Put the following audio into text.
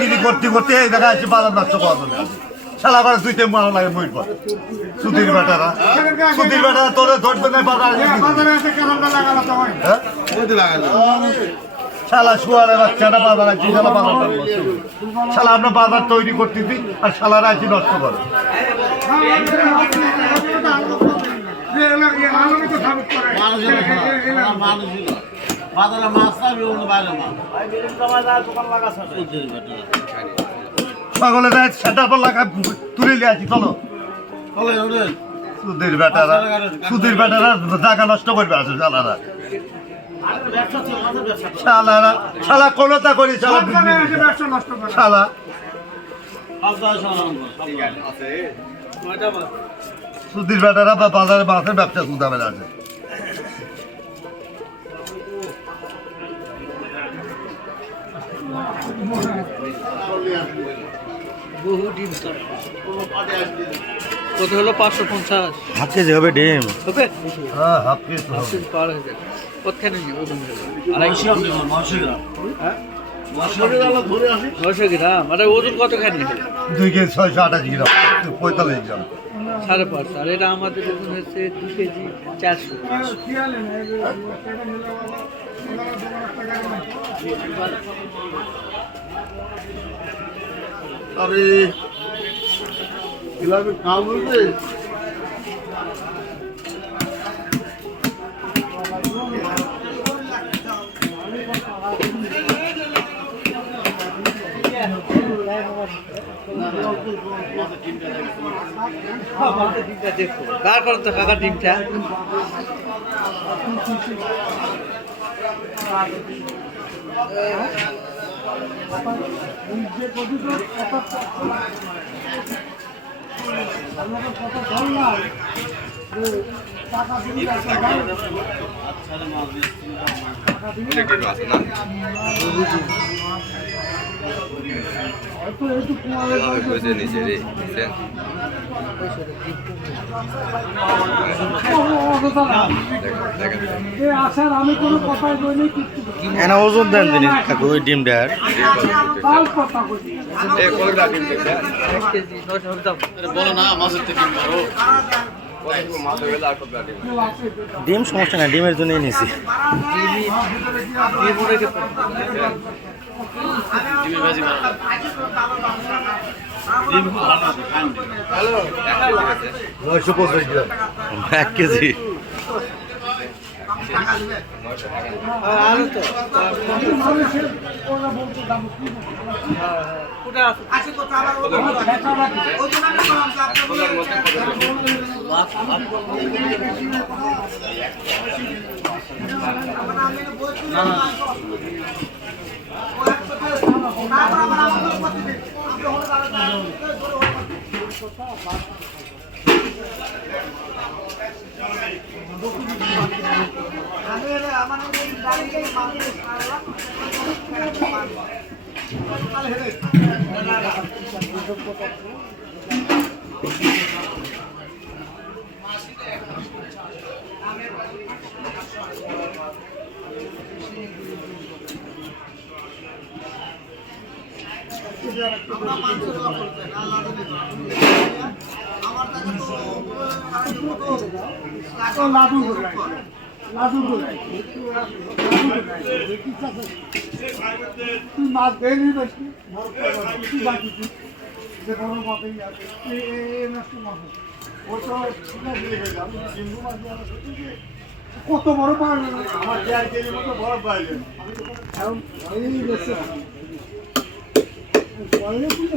গিরি করতে করতে এই জায়গায় এসে বাজার নষ্ট করা চলে আসে শালা করে তুই তেমন ভালো লাগে ময়ূর পর সুধীর বেটারা তোরে ধরবে না শালা শুয়ারে বাচ্চাটা বাজার আছে শালা বাজার শালা আমরা বাজার তৈরি করতেছি আর শালারা আছে নষ্ট করে পাগলে সেটার পর লাগা তুলে নিয়ে আসি চলো সুধীর বেটারা জায়গা নষ্ট করবে আছে শালারা শালা কোনটা করি শালা শালা সুধীর বেটারা বা বাজারে মাছের ব্যবসা সুদামের আছে কত হলো 550 হাফ কেজি হবে ডিম হবে হ্যাঁ হাফ কেজি পার হয়ে যাবে কতখানি ওজন হবে 900 গ্রাম মানে ওজন কতখানি হবে 2 কেজি 628 গ্রাম 45 গ্রাম 5.5 আর এটা আমাদের ওজন হচ্ছে 2 কেজি 400 আরে কিভাবে কাম করবে কার করো তো কাকার ডিমটা ওজন দেন জিনিস ওই ডিমটার বলো না মাছের থেকে ডিম সমস্যা না ডিমের জন্য নিয়েছি এক কেজি মাছ দেয়নি বেশি যে কোনো মতেই আছে নষ্ট মাছ ও তো কত বড় পাওয়া আমার 4 কেজির মতো বড় পাইলেন এখন ভয়ই বেশি পরে কিন্তু